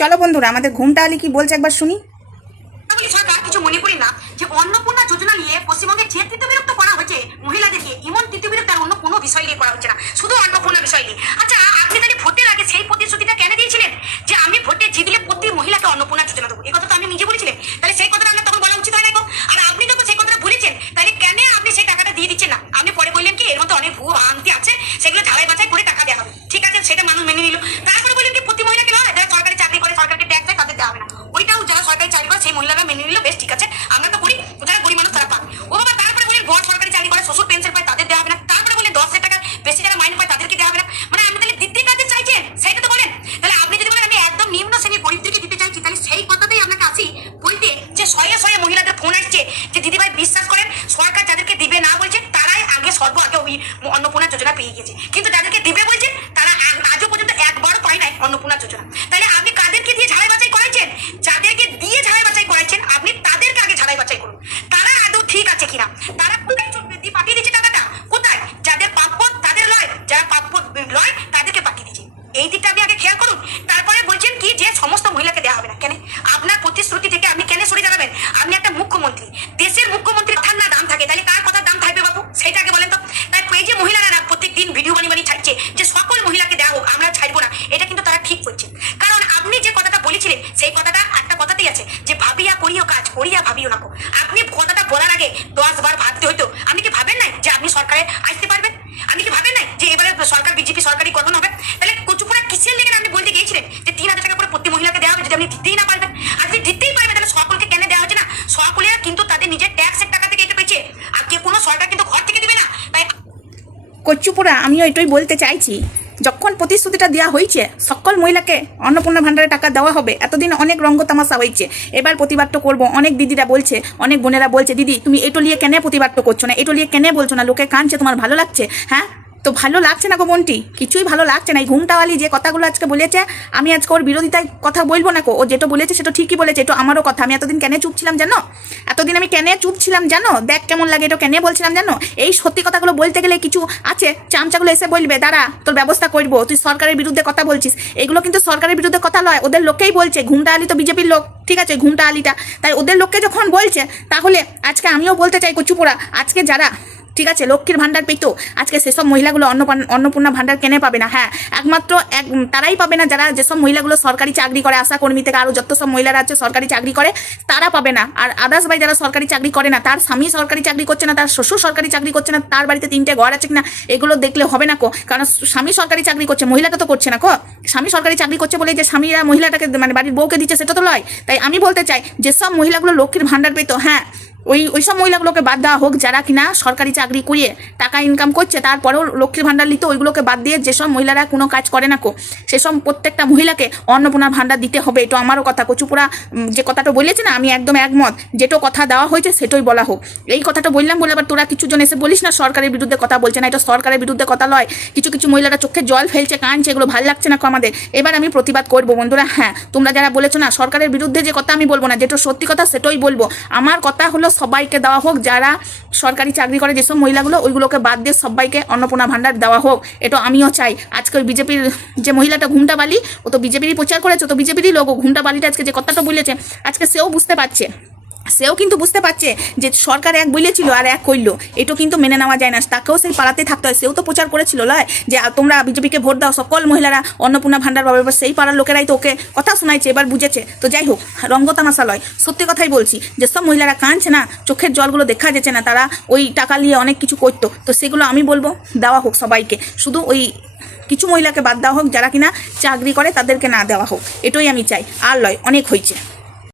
চলো বন্ধুরা আমাদের ঘুমটা আলি কি বলছে একবার শুনি। সরকার কিছু মনে করি না যে অন্নপূর্ণা যোজনা নিয়ে পশ্চিমবঙ্গে যে তৃতীয়বিরক্ত করা হচ্ছে মহিলাদেরকে, এমন তৃতীয়বিরক্ত আর অন্য কোনো বিষয় নিয়ে করা হচ্ছে না, শুধু অন্নপূর্ণা বিষয় নিয়ে। আচ্ছা, আপনি তাহলে ভোটের আগে সেই প্রতিশ্রুতিটা কেন দিয়েছিলেন যে আমি ভোটে জিতলে প্রতি মহিলাকে অন্নপূর্ণা যোজনা দেবো? এই কথা তো আমি নিজে বলেছিলেন, তাহলে সেই কথাটা আপনার তখন বলা উচিত হয় না গো? আর আপনি যখন সেই কথাটা বলেছেন তাহলে কেন আপনি সেই টাকাটা দিয়ে দিচ্ছেন না? আপনি পরে বললেন কি এর মধ্যে অনেক ভুয়ো আনতি আছে, সেগুলো ঝালাই বাছাই করে টাকা দেওয়া হবে। ঠিক আছে, সেটা মানুষ মেনে নিল। তারপরে বললেন কি প্রতি মহিলাকে নয়, যারা সরকারি চাকরি করে, সরকারকে ট্যাক্স দেয়, তাদের দেওয়া হবে না। ওইটাও যারা সরকারি চাকরি করে সেই মহিলারা মেনে নিল, বেশ ঠিক আছে, আমরা তো করি, যারা গরিব মানুষ তারা পাবে। ও বাবা, তারপরে বলেন বড় সরকারি চাকরি করে শ্বশুর পেনশন পায় তাদের দেওয়া হবে না। তারপরে বলেন 10,000 টাকা বেশি যারা মাইনে পায় তাদেরকে দেওয়া হবে না। মানে আপনি তাহলে দিতে কাদের চাইছেন সেটা তো বলেন। তাহলে আপনি যদি বলেন আমি একদম নিম্ন শ্রেণীর গরিবদেরকে দিতে চাইছি, তাহলে সেই কথাতেই আপনাকে আসি বলতে যে শয়ে শয়ে মহিলাদের ফোন আসছে যে দিদিভাই বিশ্বাস করেন সরকার যাদেরকে দিবে না বলছে তারাই আগে সর্ব আগে ওই অন্নপূর্ণা যোজনা পেয়ে গেছে, কিন্তু যাদেরকে দিবে বলছেন তারা আজও পর্যন্ত একবারও পায় নাই অন্নপূর্ণা যোজনা। তাহলে আপনি কাদেরকে দিয়ে ঝাড়াই বাছাই করাইছেন? যাদেরকে দিয়ে ঝাড়াই বাছাই করাইছেন আপনি তাদেরকে আগে ঝাড়াই বাছাই করুন, তারা আদৌ ঠিক আছে কিনা। তারা কোথায় দিয়ে পাঠিয়ে দিচ্ছে টাকাটা? কোথায়? যাদের প্রাপ্য তাদের লয়, যারা প্রাপ্য লয় তাদেরকে পাঠিয়ে দিচ্ছে। এই দিকটা আপনি আগে খেয়াল করুন। তারপরে বলছেন কি যে সমস্ত মহিলাকে দেওয়া হবে না। কেন? আপনার প্রতিশ্রুতি থেকে আপনি কেন সরে যাবেন? আপনি একটা মুখ্যমন্ত্রী, দেশের মুখ্যমন্ত্রীর কথার না দাম থাকে, তাহলে কার কথার দাম থাকবে বাবু? সেটা আগে বলেন তো। তাই এই যে মহিলারা প্রত্যেক দিন ভিডিও বানিয়ে ছাড়ছে যে সকল মহিলাকে দেওয়া হোক, আমরা ছাড়বো না, এটা কিন্তু তারা ঠিক করছে। কারণ আপনি যে কথাটা বলেছিলেন সেই কথাটা একটা কথাতেই আছে যে ভাবিয়া করিও কাজ, করিয়া ভাবিও না। আপনি কথাটা বলার আগে 10 বার ভাবতে হইতো। আপনি কি ভাবেন নাই যে আপনি সরকারে আসতে পারবেন? আপনি কি ভাবেন নাই যে এবারে সরকার বিজেপি সরকারি গঠন হবে? তাহলে কচুপুরা কিসের লেগে আপনি বলতে গিয়েছিলেন যে 3,000 টাকা করে প্রতি মহিলাকে দেওয়া হবে? যদি আপনি দিতেই না পারবেন, আর যদি দিতেই পারবেন তাহলে সকলকে কেন দেওয়া হচ্ছে না? সকলের কিন্তু তাদের নিজের ট্যাক্সের টাকা থেকে এটা পেয়েছে, আর কে কোনো সরকার কিন্তু ঘর থেকে দিবে না। তাই কচ্চুপুরা আমিও এটাই বলতে চাইছি, যখন প্রতিশ্রুতিটা দেওয়া হয়েছে সকল মহিলাকে অন্নপূর্ণা ভান্ডারে টাকা দেওয়া হবে, এতদিন অনেক রঙ্গ তামাশা হয়েছে, এবার প্রতিবাদটা করবো। অনেক দিদিরা বলছে, অনেক বোনেরা বলছে দিদি তুমি এটো নিয়ে কেন প্রতিবাদটা করছো না, এটো নিয়ে কেন বলছো না, লোকে কাঁদছে, তোমার ভালো লাগছে? হ্যাঁ, তো ভালো লাগছে না গো বোনটি, কিছুই ভালো লাগছে না। এই ঘুমটাওয়ালি যে কথাগুলো আজকে বলেছে, আমি আজকে ওর বিরোধিতায় কথা বলবো না কো। ও যেটা বলেছে সেটা ঠিকই বলেছে, এটা আমারও কথা। আমি এতদিন কেন চুপ ছিলাম জানো? এতদিন আমি কেন চুপ ছিলাম জানো? দেখ কেমন লাগে, এটা কেন বলছিলাম জানো? এই সত্যি কথাগুলো বলতে গেলে কিছু আছে চামচাগুলো এসে বলবে দাঁড়া তোর ব্যবস্থা করবো, তুই সরকারের বিরুদ্ধে কথা বলছিস। এগুলো কিন্তু সরকারের বিরুদ্ধে কথা নয়, ওদের লোকেই বলছে। ঘুমটাওয়ালি তো বিজেপির লোক, ঠিক আছে, ঘুমটাওয়ালিটা, তাই ওদের লোককে যখন বলছে তাহলে আজকে আমিও বলতে চাই কচুপুরা, আজকে যারা ঠিক আছে লক্ষ্মীর ভান্ডার পেতো, আজকে সেসব মহিলাগুলো অন্নপূর্ণা ভান্ডার কেনে পাবে না? হ্যাঁ, একমাত্র তারাই পাবে না যারা যেসব মহিলাগুলো সরকারি চাকরি করে, আশা কর্মী থেকে আরও যত সব মহিলারা আছে সরকারি চাকরি করে তারা পাবে না। আর আদার্স ভাই যারা সরকারি চাকরি করে না, তার স্বামী সরকারি চাকরি করছে না, তার শ্বশুর সরকারি চাকরি করছে না, তার বাড়িতে 3টে ঘর আছে কিনা এগুলো দেখলে হবে না কো। কারণ স্বামী সরকারি চাকরি করছে, মহিলাটা তো করছে না কো। স্বামী সরকারি চাকরি করছে বলে যে স্বামীরা মহিলাটাকে মানে বাড়ির বউকে দিচ্ছে সেটা তো নয়। তাই আমি বলতে চাই যেসব মহিলাগুলো লক্ষ্মীর ভান্ডার পেতো, হ্যাঁ ওই সব মহিলাগুলোকে বাদ দেওয়া হোক যারা কিনা সরকারি চাকরি করিয়ে টাকা ইনকাম করছে, তারপরেও লক্ষ্মীর ভান্ডার নিত, ওইগুলোকে বাদ দিয়ে যেসব মহিলারা কোনো কাজ করে না কো সেসব প্রত্যেকটা মহিলাকে অন্নপূর্ণা ভান্ডার দিতে হবে। এটা আমারও কথা। কচুপুরা যে কথাটা বলেছে না, আমি একদম একমত। যেটা কথা দেওয়া হয়েছে সেটাই বলা হোক। এই কথাটা বললাম বলে আবার তোরা কিছু জন এসে বলিস না সরকারের বিরুদ্ধে কথা বলছে না, এটা সরকারের বিরুদ্ধে কথা নয়। কিছু কিছু মহিলারা চোখে জল ফেলছে, কাঁদছে, এগুলো ভালো লাগছে না আমাদের। এবার আমি প্রতিবাদ করবো বন্ধুরা। হ্যাঁ, তোমরা যারা বলেছো না সরকারের বিরুদ্ধে যে কথা আমি বলবো না, যেটা সত্যি কথা সেটাই বলবো। আমার কথা হলো সবাইকে দেওয়া হোক, যারা সরকারি চাকরি করে যেসব মহিলাগুলো, ওইগুলোকে বাদ দিয়ে সবাইকে অন্নপূর্ণা ভান্ডার দেওয়া হোক। এটা আমিও চাই। আজকে ওই বিজেপির যে মহিলাটা ঘুমটাওয়ালি, ও তো বিজেপিরই প্রচার করেছে, তো বিজেপিরই লোক। ঘুমটাওয়ালিটা আজকে যে কথাটা বলেছে আজকে সেও বুঝতে পারছে, সেও কিন্তু বুঝতে পারছে যে সরকার এক বলেছিল আর এক করলো, এটাও কিন্তু মেনে নেওয়া যায় না। তাকেও সেই পাড়াতে থাকতে হয়। সেও তো প্রচার করেছিল লয় যে তোমরা বিজেপিকে ভোট দাও, সকল মহিলারা অন্নপূর্ণা ভান্ডার পাবে। এবার সেই পাড়ার লোকেরাই তো ওকে কথা শোনাইছে, এবার বুঝেছে। তো যাই হোক, রঙ্গতামাশা লয়, সত্যি কথাই বলছি। যেসব মহিলারা কাঁদছে না, চোখের জলগুলো দেখা যাচ্ছে না, তারা ওই টাকা নিয়ে অনেক কিছু করতো, তো সেগুলো আমি বলবো দেওয়া হোক সবাইকে। শুধু ওই কিছু মহিলাকে বাদ দেওয়া হোক যারা কিনা চাকরি করে, তাদেরকে না দেওয়া হোক, এটাই আমি চাই। আর লয়, অনেক হয়েছে।